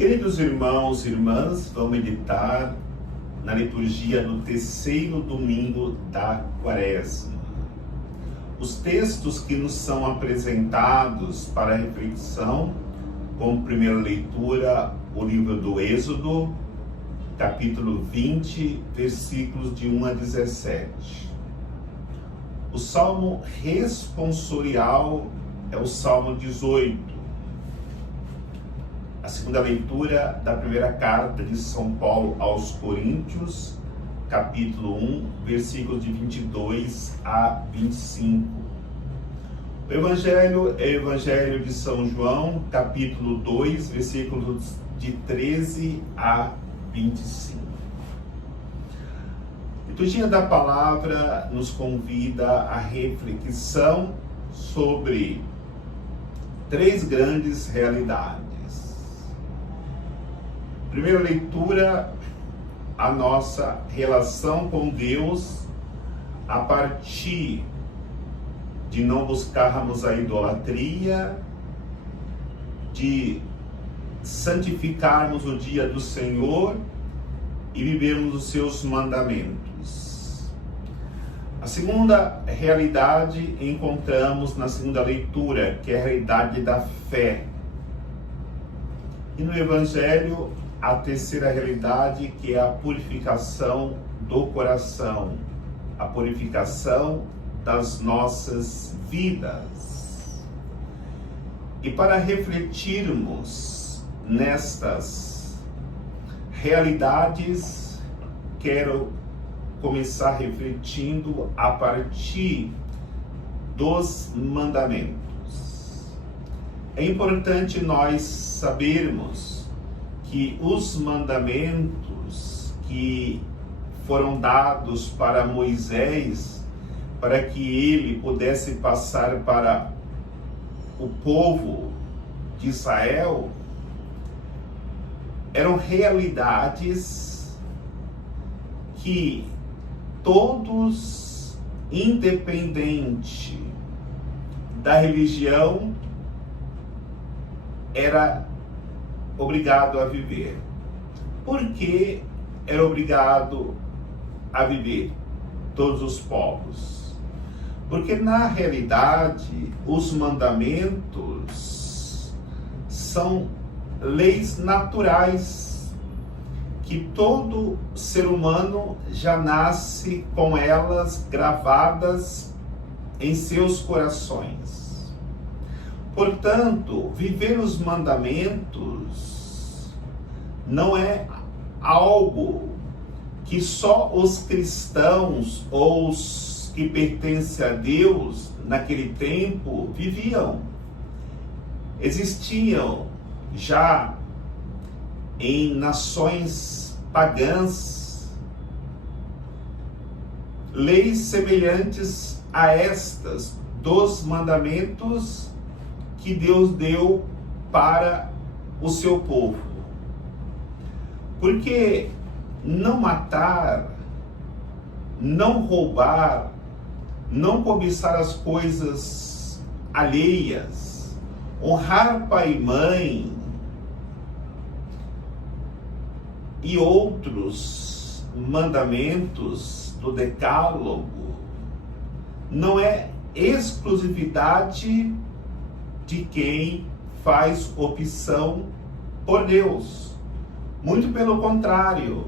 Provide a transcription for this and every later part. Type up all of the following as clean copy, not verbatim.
Queridos irmãos e irmãs, vamos meditar na liturgia do terceiro domingo da Quaresma. Os textos que nos são apresentados para reflexão, como primeira leitura, o livro do Êxodo, capítulo 20, versículos de 1 a 17. O salmo responsorial é o salmo 18. A segunda leitura da primeira carta de São Paulo aos Coríntios, capítulo 1, versículos de 22 a 25. O Evangelho é o Evangelho de São João, capítulo 2, versículos de 13 a 25. A liturgia da palavra nos convida à reflexão sobre três grandes realidades. Primeira leitura, a nossa relação com Deus a partir de não buscarmos a idolatria, de santificarmos o dia do Senhor e vivermos os seus mandamentos. A segunda realidade encontramos na segunda leitura, que é a realidade da fé. E no Evangelho, a terceira realidade, que é a purificação do coração, a purificação das nossas vidas. E para refletirmos nestas realidades, quero começar refletindo a partir dos mandamentos. É importante nós sabermos que os mandamentos que foram dados para Moisés, para que ele pudesse passar para o povo de Israel, eram realidades que todos, independente da religião, era obrigado a viver. Por que era obrigado a viver todos os povos? Porque na realidade os mandamentos são leis naturais que todo ser humano já nasce com elas gravadas em seus corações. Portanto, viver os mandamentos não é algo que só os cristãos ou os que pertencem a Deus naquele tempo viviam. Existiam já em nações pagãs leis semelhantes a estas dos mandamentos que Deus deu para o seu povo. Porque não matar, não roubar, não cobiçar as coisas alheias, honrar pai e mãe e outros mandamentos do Decálogo não é exclusividade de quem faz opção por Deus. Muito pelo contrário.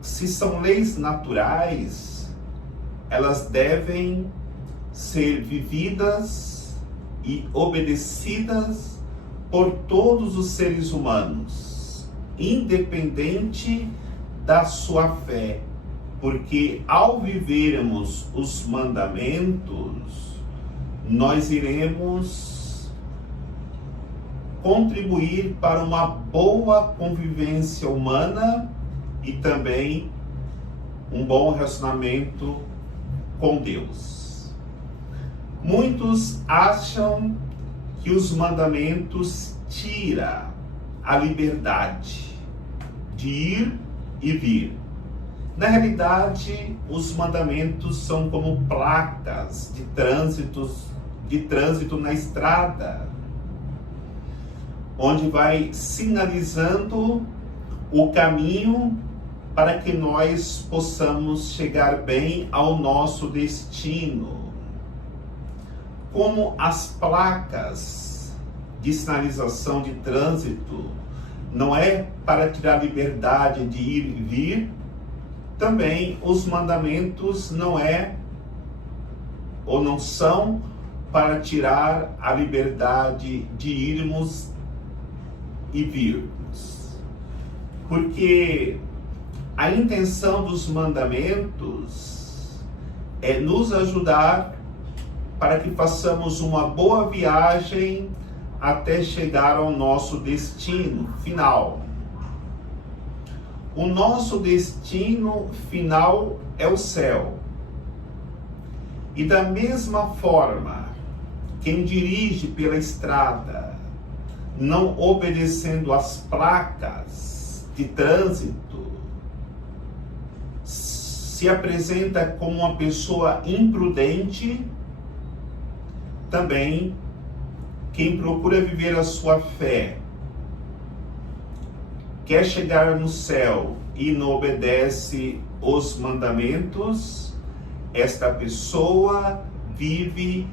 Se são leis naturais, elas devem ser vividas e obedecidas por todos os seres humanos, independente da sua fé. Porque ao vivermos os mandamentos, nós iremos contribuir para uma boa convivência humana e também um bom relacionamento com Deus. Muitos acham que os mandamentos tiram a liberdade de ir e vir. Na realidade, os mandamentos são como placas de trânsito na estrada. onde vai sinalizando o caminho para que nós possamos chegar bem ao nosso destino. Como as placas de sinalização de trânsito não é para tirar liberdade de ir e vir, também os mandamentos não são para tirar a liberdade de irmos e virmos. Porque a intenção dos mandamentos é nos ajudar para que façamos uma boa viagem até chegar ao nosso destino final. O nosso destino final é o céu. E da mesma forma, quem dirige pela estrada, não obedecendo às placas de trânsito, se apresenta como uma pessoa imprudente. Também quem procura viver a sua fé, quer chegar no céu e não obedece os mandamentos, esta pessoa vive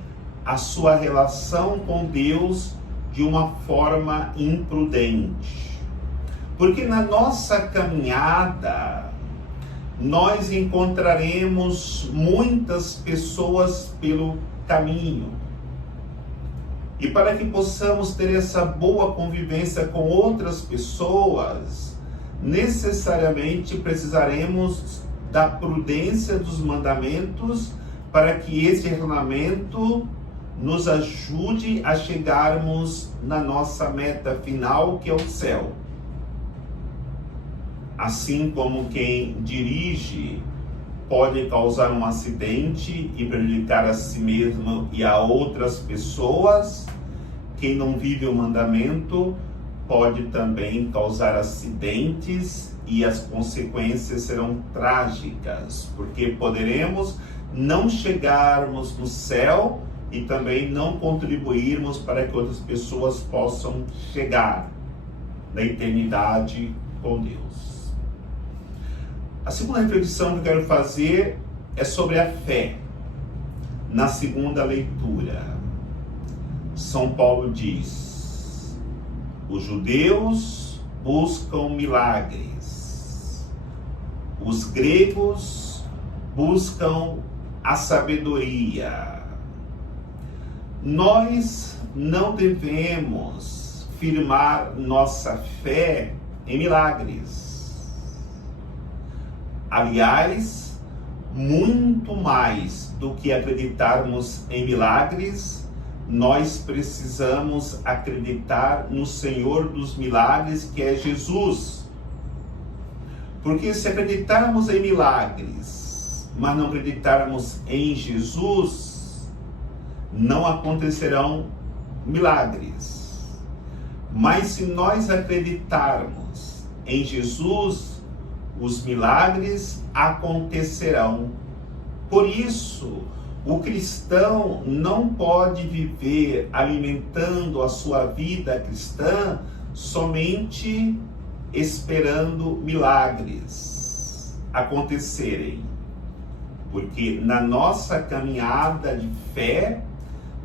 a sua relação com Deus de uma forma imprudente. Porque na nossa caminhada, nós encontraremos muitas pessoas pelo caminho. E para que possamos ter essa boa convivência com outras pessoas, necessariamente precisaremos da prudência dos mandamentos para que esse relacionamento nos ajude a chegarmos na nossa meta final, que é o céu. Assim como quem dirige pode causar um acidente e prejudicar a si mesmo e a outras pessoas, quem não vive o mandamento pode também causar acidentes e as consequências serão trágicas, porque poderemos não chegarmos no céu e também não contribuirmos para que outras pessoas possam chegar na eternidade com Deus. A segunda reflexão que eu quero fazer é sobre a fé. Na segunda leitura, São Paulo diz: os judeus buscam milagres, os gregos buscam a sabedoria. Nós não devemos firmar nossa fé em milagres. Aliás, muito mais do que acreditarmos em milagres, nós precisamos acreditar no Senhor dos milagres, que é Jesus. Porque se acreditarmos em milagres, mas não acreditarmos em Jesus, não acontecerão milagres. Mas se nós acreditarmos em Jesus, os milagres acontecerão. Por isso, o cristão não pode viver alimentando a sua vida cristã somente esperando milagres acontecerem. Porque na nossa caminhada de fé,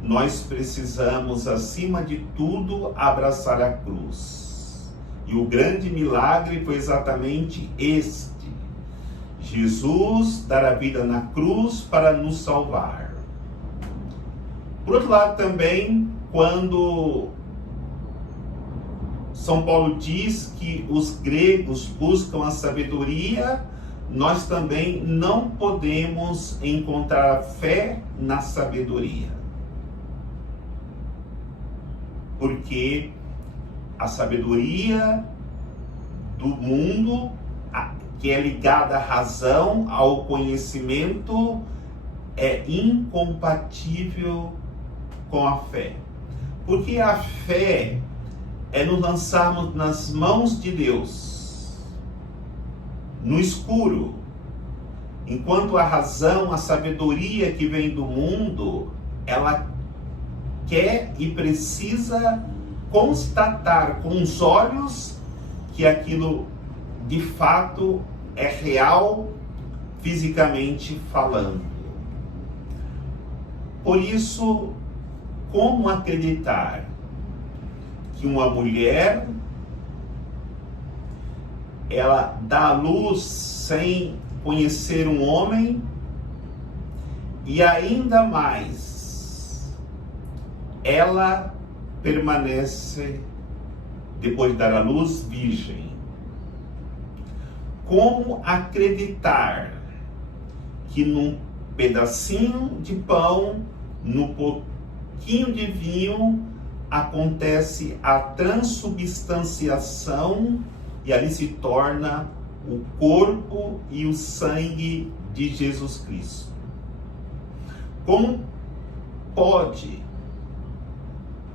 nós precisamos, acima de tudo, abraçar a cruz. E o grande milagre foi exatamente este: Jesus dar a vida na cruz para nos salvar. Por outro lado também, quando São Paulo diz que os gregos buscam a sabedoria, nós também não podemos encontrar a fé na sabedoria. Porque a sabedoria do mundo, que é ligada à razão, ao conhecimento, é incompatível com a fé. Porque a fé é nos lançarmos nas mãos de Deus, no escuro, enquanto a razão, a sabedoria que vem do mundo, ela quer e precisa constatar com os olhos que aquilo de fato é real, fisicamente falando. Por isso, como acreditar que uma mulher ela dá à luz sem conhecer um homem e ainda mais ela permanece depois de dar à luz virgem? Como acreditar que num pedacinho de pão, no pouquinho de vinho, acontece a transubstanciação e ali se torna o corpo e o sangue de Jesus Cristo? Como pode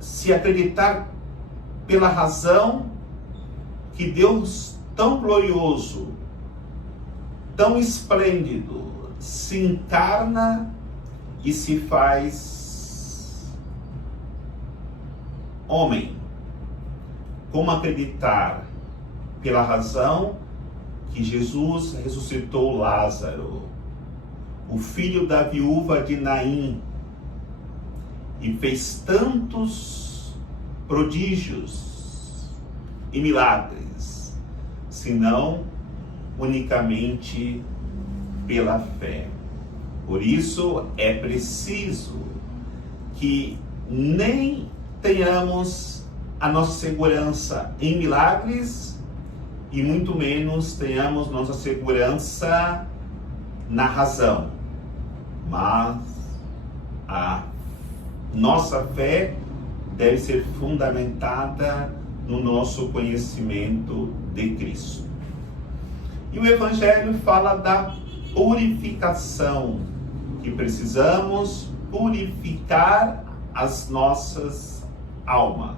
se acreditar pela razão que Deus tão glorioso, tão esplêndido, se encarna e se faz homem? Como acreditar pela razão que Jesus ressuscitou Lázaro, o filho da viúva de Naim, e fez tantos prodígios e milagres, senão unicamente pela fé? Por isso é preciso que nem tenhamos a nossa segurança em milagres e muito menos tenhamos nossa segurança na razão, mas a nossa fé deve ser fundamentada no nosso conhecimento de Cristo. E o Evangelho fala da purificação, que precisamos purificar as nossas almas.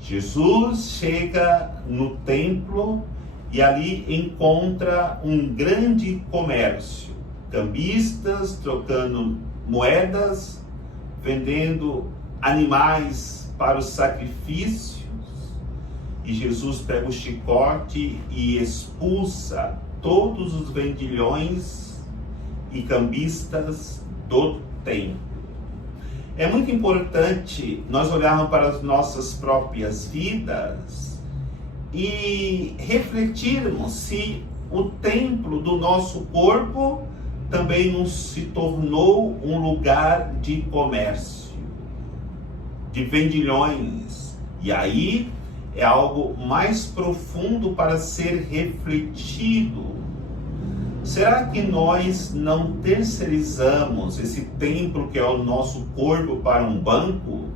Jesus chega no templo e ali encontra um grande comércio, cambistas trocando moedas, vendendo animais para os sacrifícios, e Jesus pega o chicote e expulsa todos os vendilhões e cambistas do templo. É muito importante nós olharmos para as nossas próprias vidas e refletirmos se o templo do nosso corpo também não se tornou um lugar de comércio, de vendilhões. E aí é algo mais profundo para ser refletido. Será que nós não terceirizamos esse templo que é o nosso corpo para um banco?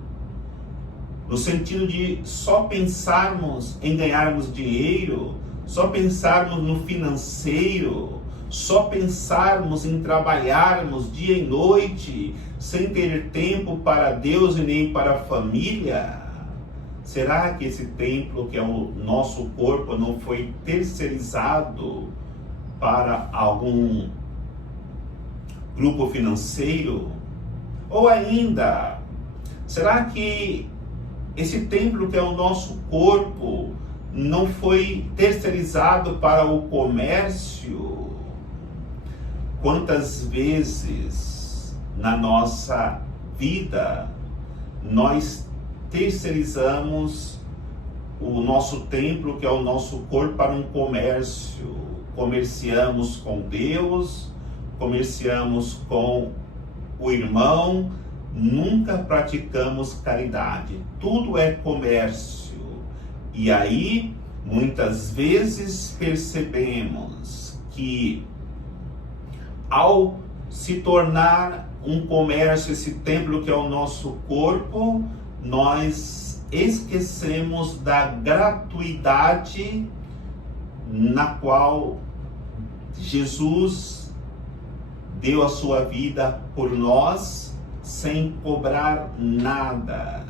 No sentido de só pensarmos em ganharmos dinheiro, só pensarmos no financeiro, só pensarmos em trabalharmos dia e noite, sem ter tempo para Deus e nem para a família? Será que esse templo que é o nosso corpo não foi terceirizado para algum grupo financeiro? Ou ainda, será que esse templo que é o nosso corpo não foi terceirizado para o comércio? Quantas vezes na nossa vida nós terceirizamos o nosso templo, que é o nosso corpo, para um comércio? Comerciamos com Deus, comerciamos com o irmão, nunca praticamos caridade. Tudo é comércio. E aí, muitas vezes percebemos que ao se tornar um comércio, esse templo que é o nosso corpo, nós esquecemos da gratuidade na qual Jesus deu a sua vida por nós sem cobrar nada.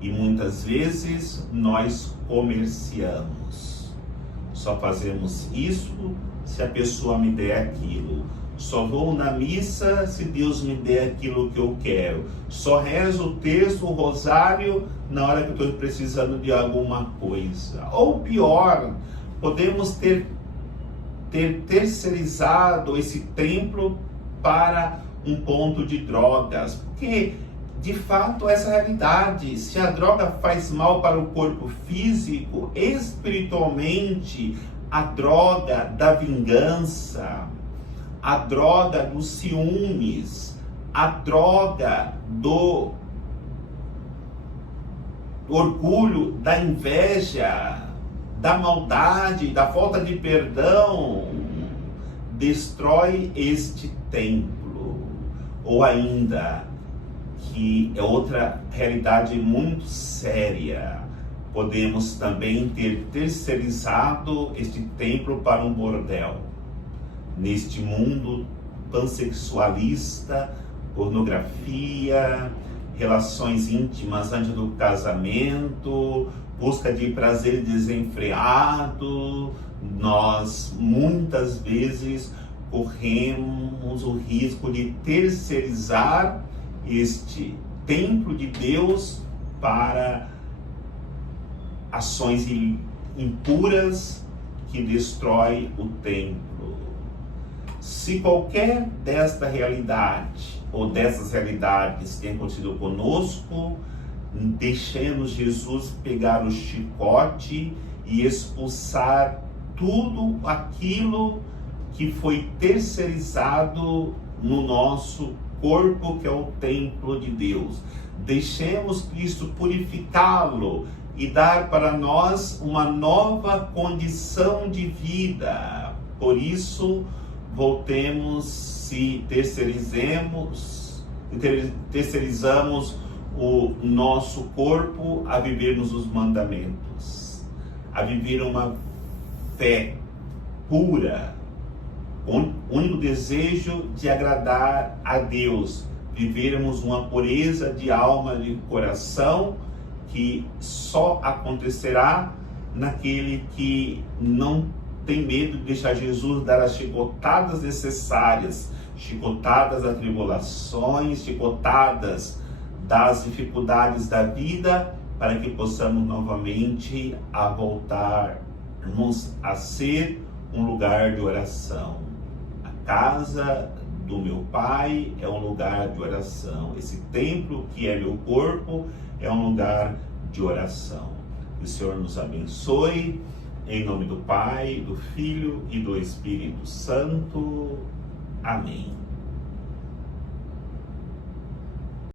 E muitas vezes nós comerciamos. Só fazemos isso se a pessoa me der aquilo. Só vou na missa se Deus me der aquilo que eu quero. Só rezo o terço, o rosário, na hora que eu estou precisando de alguma coisa. Ou pior, podemos ter terceirizado esse templo para um ponto de drogas. Porque, de fato, essa é a realidade. Se a droga faz mal para o corpo físico, espiritualmente, a droga da vingança, a droga dos ciúmes, a droga do orgulho, da inveja, da maldade, da falta de perdão, destrói este templo. Ou ainda, que é outra realidade muito séria, podemos também ter terceirizado este templo para um bordel. Neste mundo pansexualista, pornografia, relações íntimas antes do casamento, busca de prazer desenfreado, nós muitas vezes corremos o risco de terceirizar este templo de Deus para ações impuras que destrói o templo. Se qualquer desta realidade ou dessas realidades tem acontecido conosco, deixemos Jesus pegar o chicote e expulsar tudo aquilo que foi terceirizado no nosso corpo, que é o templo de Deus. Deixemos Cristo purificá-lo e dar para nós uma nova condição de vida. Por isso, voltemos, se terceirizamos o nosso corpo a vivermos os mandamentos, a viver uma fé pura, com o único desejo de agradar a Deus, vivermos uma pureza de alma e de coração que só acontecerá naquele que não tem medo de deixar Jesus dar as chicotadas necessárias, chicotadas das tribulações, chicotadas das dificuldades da vida, para que possamos novamente voltarmos a ser um lugar de oração. A casa do meu Pai é um lugar de oração. Esse templo que é meu corpo é um lugar de oração. Que o Senhor nos abençoe. Em nome do Pai, do Filho e do Espírito Santo. Amém.